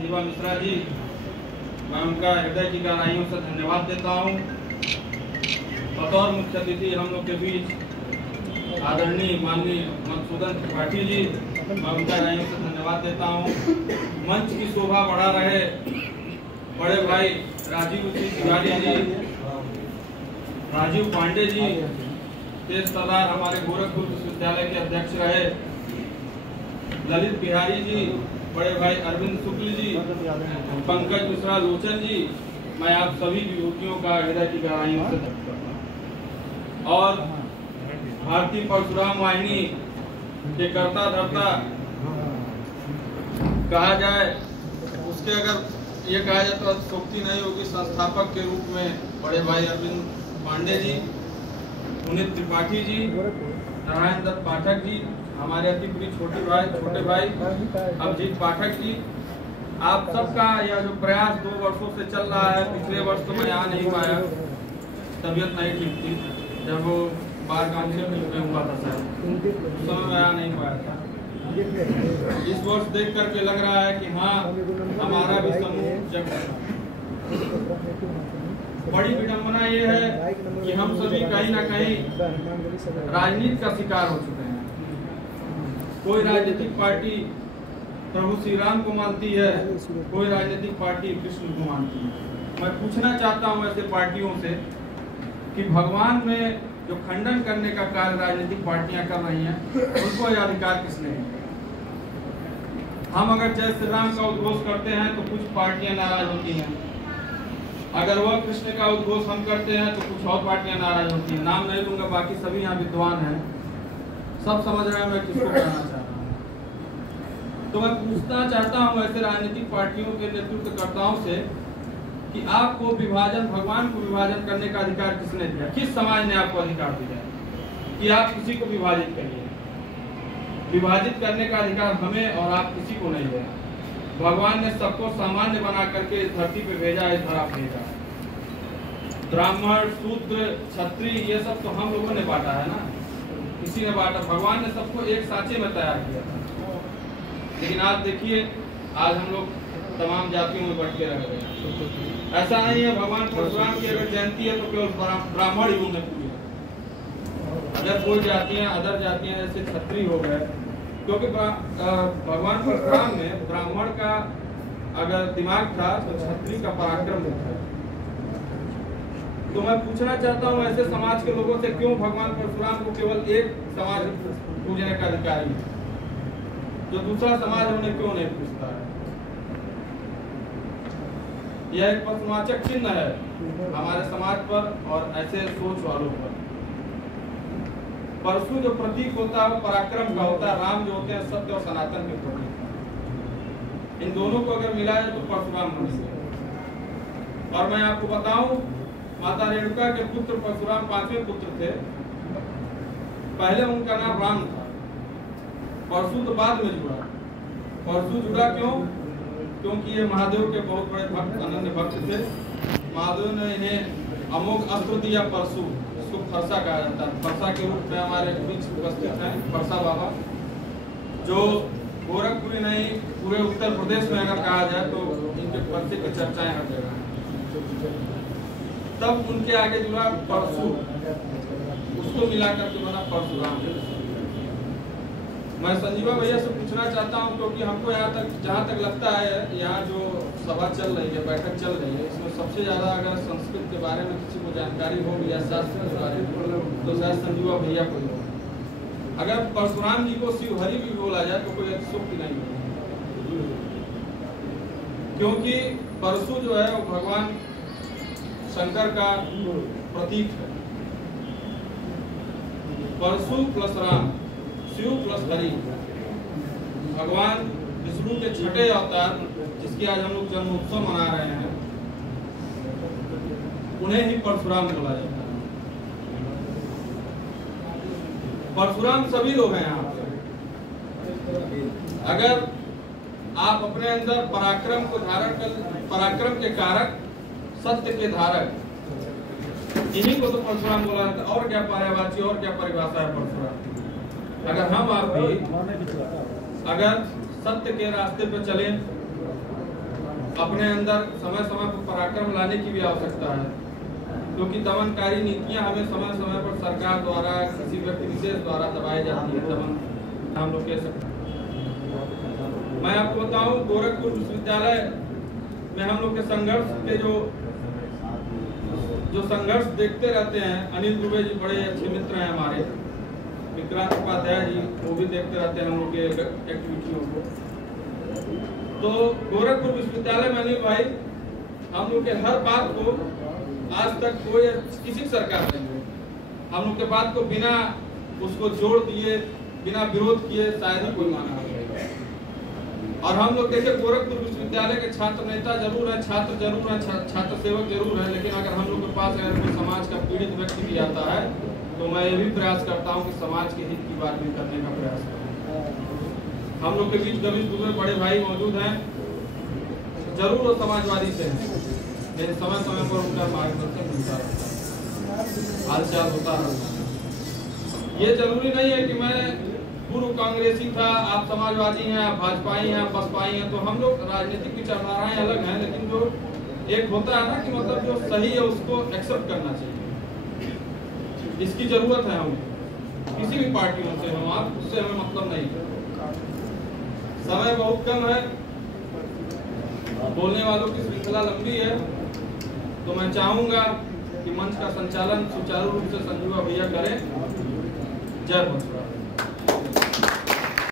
संजीवा मिश्रा जी, मैं उनका हृदय की गहराइयों से धन्यवाद देता हूँ। बतौर मुख्य अतिथि हम लोग के बीच आदरणीय माननीय मधुसूदन त्रिपाठी जी, मैं उनका गहराइयों से धन्यवाद देता हूँ। मंच की शोभा बढ़ा रहे बड़े भाई राजीव तिवारी जी, राजीव पांडे जी, तेज सरदार हमारे गोरखपुर विश्वविद्यालय के अध्यक्ष रहे ललित बिहारी जी, बड़े भाई अरविंद शुक्ल जी, पंकज मिश्रा लोचन जी, मैं आप सभी विभूतियों का हृदय की गहराइयों से और भारतीय परशुराम वाहिनी के कर्ता धर्ता कहा जाए, उसके अगर ये कहा जाए तो अतिशयोक्ति नहीं होगी। संस्थापक के रूप में बड़े भाई अरविंद पांडे जी, पुनीत त्रिपाठी जी, नारायण दत्त पाठक जी, हमारे अति प्रिय छोटे भाई अभिजीत पाठक जी, आप सबका यह जो प्रयास 2 वर्षों से चल रहा है। पिछले वर्ष तो मैं आ नहीं पाया, तबीयत नहीं ठीक थी, जब वो बार काउंसिल में हुआ था सर, उस समय मैं आ नहीं पाया था। इस वर्ष देख करके लग रहा है कि हाँ, हमारा भी समूह जब बड़ी विडंबना ये है कि हम सभी कहीं ना कहीं राजनीति का शिकार हो चुके हैं। कोई राजनीतिक पार्टी प्रभु श्री राम को मानती है, कोई राजनीतिक पार्टी कृष्ण को मानती है। मैं पूछना चाहता हूं ऐसे पार्टियों से कि भगवान में जो खंडन करने का कार्य राजनीतिक पार्टियां कर रही हैं, उनको यह अधिकार किसने है? हम अगर जय श्री राम का उद्घोष करते हैं तो कुछ पार्टियां नाराज होती हैं, अगर वह कृष्ण का उद्घोष हम करते हैं तो कुछ और पार्टियां नाराज होती हैं। नाम नहीं लूंगा, बाकी सभी यहाँ विद्वान हैं, सब समझ रहे हैं मैं किसको कहना चाहता हूँ। तो मैं पूछना चाहता हूँ ऐसे राजनीतिक पार्टियों के नेतृत्वकर्ताओं से कि आपको विभाजन, भगवान को विभाजन करने का अधिकार किसने दिया? किस समाज ने आपको अधिकार दिया कि आप किसी को विभाजित करिए? विभाजित करने का अधिकार हमें और आप किसी को नहीं है। भगवान ने सबको सामान्य बना करके इस धरती पे भेजा, इस धरा भेजा। ब्राह्मण, शूद्र, क्षत्रिय, ये सब तो हम लोगों ने बांटा है ना, किसी ने बांटा। भगवान ने सबको एक सांचे में तैयार किया था। लेकिन आज देखिए, आज हम लोग तमाम जातियों में बट के रह गए। ऐसा नहीं है भगवान परशुराम की अगर जयंती है तो केवल ब्राह्मण ही उन्हें पूरी है। अगर कोई जातियां, अदर जातियां जैसे क्षत्रिय हो गए, क्योंकि भगवान परशुराम में ब्राह्मण का अगर दिमाग था तो क्षत्रिय का पराक्रम होता है। तो मैं पूछना चाहता हूँ ऐसे समाज के लोगों से, क्यों भगवान परशुराम को केवल एक समाज पूजने का अधिकार है, जो दूसरा समाज उन्हें क्यों नहीं पूछता है? यह एक प्रश्नवाचक चिन्ह है हमारे समाज पर और ऐसे सोच वालों पर। परशु जो प्रतीक होता है वो पराक्रम का होता है, राम जो होते हैं सत्य और सनातन के प्रतीक। इन दोनों को अगर मिलाया तो परशुराम बनेंगे। और मैं आपको बताऊं, माता रेणुका के पुत्र परशुराम 5वें पुत्र थे। पहले उनका नाम राम था, परशु तो बाद में जुड़ा। परशु जुड़ा क्यों? क्योंकि ये महादेव के बहुत बड़े भक्त, अनन्य भक्त थे। महादेव ने इन्हें अमोघ अस्त्र दिया परशु, इसको फरसा कहा जाता है। फरसा के रूप में हमारे बीच उपस्थित हैं फरसा बाबा, जो गोरखपुर नहीं पूरे उत्तर प्रदेश में अगर कहा जाए तो इनके फरसे की चर्चाएं हर जगह हैं। तब उनके आगे जुड़ा परशु, उसको मिलाकर के बना परशुराम। मैं संजीवा भैया से पूछना चाहता हूं, क्योंकि हमको यहाँ तक, जहाँ तक लगता है, यहाँ जो सभा चल रही है, बैठक चल रही है, इसमें सबसे ज्यादा अगर संस्कृत के बारे में किसी को जानकारी हो या शास्त्र के बारे में तो शायद संजीवा भैया को हो। अगर परशुराम जी को शिवहरि भी बोला जाए तो कोई अतिशयोक्ति नहीं होगी, क्योंकि परशु जो है वो भगवान शंकर का प्रतीक है। परशु प्लस राम, शिव प्लस हरि, भगवान विष्णु के छठे अवतार जिसकी आज हम लोग जन्मोत्सव मना रहे हैं, उन्हें ही परशुराम बोला जाता है। परशुराम सभी लोग हैं यहाँ पे। अगर आप अपने अंदर पराक्रम को धारण कर, पराक्रम के कारक, सत्य के धारक, इन्हीं को तो परशुराम बोला जाता है। और क्या पर्यायवाची और क्या परिभाषा है परशुराम? अगर हम आप भी अगर सत्य के रास्ते पर चले, अपने अंदर समय समय पर पराक्रम लाने की भी आवश्यकता है, क्योंकि दमनकारी नीतियां हमें समय समय पर सरकार द्वारा किसी व्यक्ति विशेष द्वारा दबाई जाती है। दमन हम लोग कह सकते हैं। मैं आपको बताऊं, गोरखपुर विश्वविद्यालय में हम लोग के संघर्ष के जो संघर्ष देखते रहते हैं, अनिल दुबे जी बड़े अच्छे मित्र हैं हमारे, विक्रांत उपाध्याय जी वो भी देखते रहते हैं हम लोग के एक्टिविटियों को। तो गोरखपुर विश्वविद्यालय में अनिल भाई हम लोग के हर बात को आज तक कोई किसी सरकार नहीं हम लोग के बात को बिना उसको जोड़ दिए, बिना विरोध किए शायद ही कोई माना। और हम लोग देखिए, गोरखपुर विश्वविद्यालय के छात्र नेता जरूर है, छात्र जरूर है, छात्र सेवक जरूर है, लेकिन अगर हम लोग के पास अगर कोई समाज का पीड़ित व्यक्ति भी आता है तो मैं ये भी प्रयास करता हूँ कि समाज के हित की बात भी करने का प्रयास करूँ। हम लोग के बीच कभी दूसरे बड़े भाई मौजूद हैं, जरूर वो समाजवादी से हैं, लेकिन समय समय पर उनका मार्गदर्शन मिलता रहता है, हालचाल होता रहता है। ये जरूरी नहीं है कि मैं पूर्व कांग्रेसी था, आप समाजवादी हैं, आप भाजपाई हैं, आप बसपाई हैं, तो हम लोग राजनीतिक विचारधाराएं अलग हैं, लेकिन जो एक होता है ना कि मतलब जो सही है उसको एक्सेप्ट करना चाहिए। इसकी जरूरत है हमें, किसी भी पार्टियों से हम आप, उससे हमें मतलब नहीं। समय बहुत कम है, बोलने वालों की श्रृंखला लंबी है, तो मैं चाहूंगा कि मंच का संचालन सुचारू रूप से संजीवा भैया करें। जय हिंद।